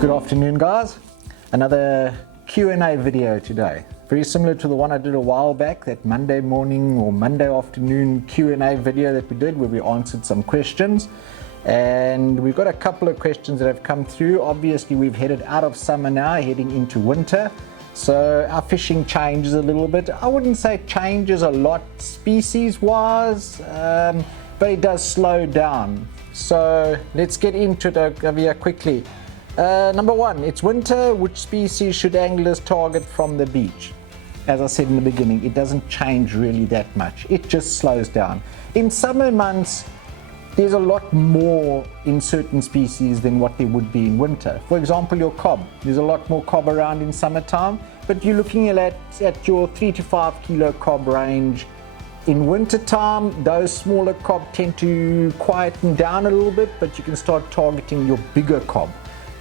Good afternoon, guys. Another Q&A video today. Very similar to the one I did a while back, that Monday morning or Monday afternoon Q&A video that we did where we answered some questions. And we've got a couple of questions that have come through. Obviously, we've headed out of summer now, heading into winter. So our fishing changes a little bit. I wouldn't say changes a lot species-wise, but it does slow down. So let's get into it here quickly. Number one, it's winter. Which species should anglers target from the beach? As I said in the beginning, it doesn't change really that much. It just slows down. In summer months, there's a lot more in certain species than what there would be in winter. For example, your cob. There's a lot more cob around in summertime, but you're looking at your 3 to 5 kilo cob range. In wintertime, those smaller cob tend to quieten down a little bit, but you can start targeting your bigger cob.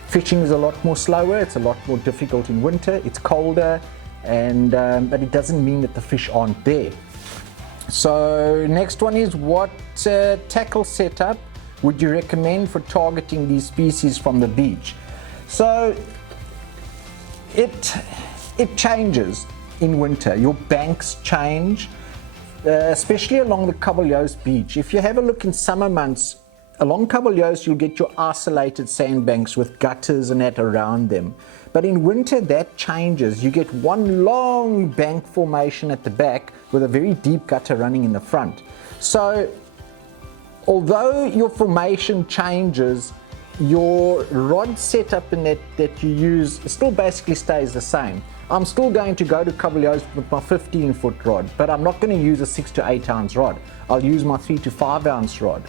Fishing is a lot more slower, it's a lot more difficult in winter, it's colder, and but it doesn't mean that the fish aren't there. So next one is, what tackle setup would you recommend for targeting these species from the beach? So it changes in winter. Your banks change, especially along the Cabo Lhose beach. If you have a look in summer months, along Cabo Lhose, you'll get your isolated sandbanks with gutters and that around them. But in winter, that changes. You get one long bank formation at the back with a very deep gutter running in the front. So although your formation changes, your rod setup in that you use still basically stays the same. I'm still going to go to Cabo Lhose with my 15-foot rod, but I'm not going to use a 6 to 8 ounce rod. I'll use my 3 to 5 ounce rod.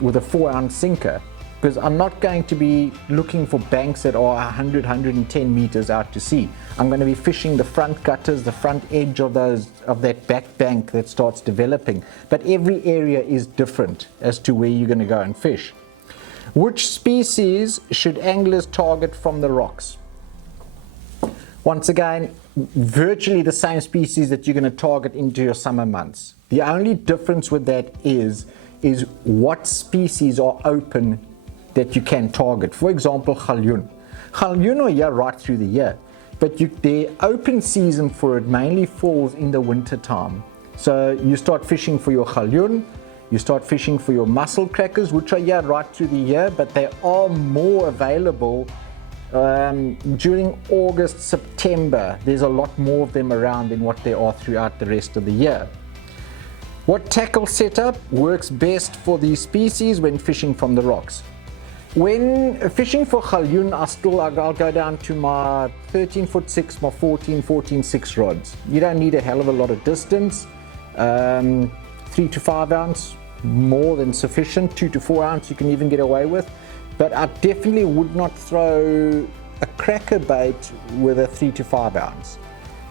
With a 4-ounce sinker, because I'm not going to be looking for banks that are 100, 110 meters out to sea. I'm going to be fishing the front gutters, the front edge of that back bank that starts developing. But every area is different as to where you're going to go and fish. Which species should anglers target from the rocks? Once again, virtually the same species that you're going to target into your summer months. The only difference with that is what species are open that you can target. For example, galjoen. Galjoen are here right through the year, but the open season for it mainly falls in the winter time. So you start fishing for your galjoen, you start fishing for your mussel crackers, which are here right through the year, but they are more available during August, September. There's a lot more of them around than what there are throughout the rest of the year. What tackle setup works best for these species when fishing from the rocks? When fishing for galjoen, I'll go down to my 13'6", my 14'6" rods. You don't need a hell of a lot of distance. 3 to 5 ounce, more than sufficient. 2 to 4 ounce you can even get away with. But I definitely would not throw a cracker bait with a 3 to 5 ounce.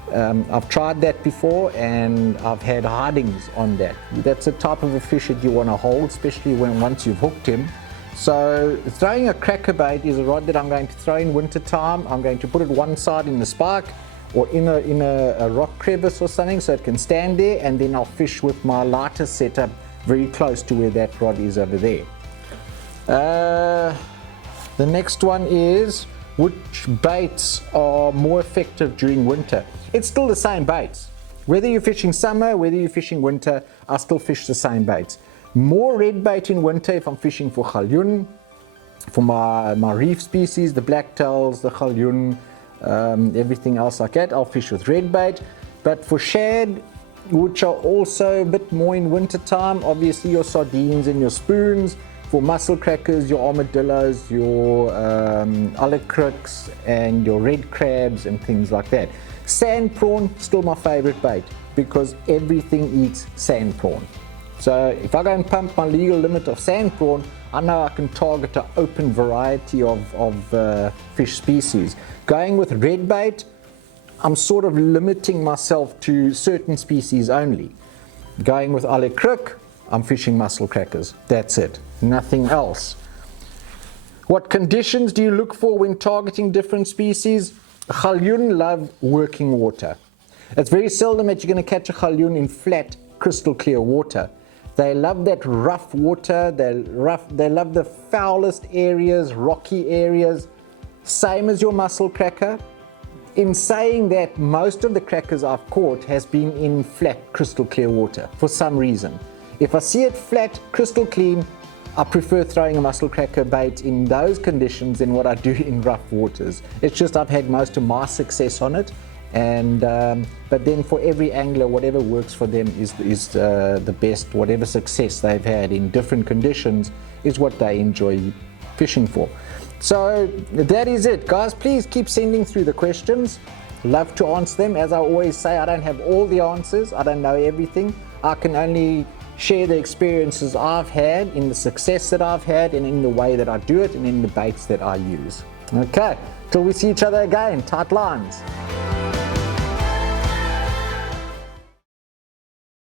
I've tried that before and I've had hidings on that. That's the type of a fish that you want to hold, especially once you've hooked him. So throwing a cracker bait is a rod that I'm going to throw in winter time. I'm going to put it one side in the spike or in a rock crevice or something so it can stand there, and then I'll fish with my lighter setup very close to where that rod is over there. The next one is, which baits are more effective during winter? It's still the same baits. Whether you're fishing summer, whether you're fishing winter, I still fish the same baits. More red bait in winter if I'm fishing for galjoen, for my reef species, the blacktails, the galjoen, everything else like that, I'll fish with red bait. But for shad, which are also a bit more in winter time, obviously your sardines and your spoons. For mussel crackers, your armadillos, your alacrux, and your red crabs and things like that. Sand prawn, still my favorite bait because everything eats sand prawn. So if I go and pump my legal limit of sand prawn, I know I can target an open variety of fish species. Going with red bait, I'm sort of limiting myself to certain species only. Going with alacrux, I'm fishing mussel crackers. That's it. Nothing else. What conditions do you look for when targeting different species? Galjoen love working water. It's very seldom that you're going to catch a galjoen in flat, crystal clear water. They love that rough water. They love the foulest areas, rocky areas. same as your mussel cracker. In saying that, most of the crackers I've caught has been in flat, crystal clear water for some reason. If I see it flat, crystal clean, I prefer throwing a mussel cracker bait in those conditions than what I do in rough waters. It's just I've had most of my success on it, and but then for every angler, whatever works for them is the best. Whatever success they've had in different conditions is what they enjoy fishing for. So that is it, guys. Please keep sending through the questions. Love to answer them. As I always say, I don't have all the answers. I don't know everything. I can only share the experiences I've had, in the success that I've had, and in the way that I do it, and in the baits that I use. Okay, till we see each other again, tight lines.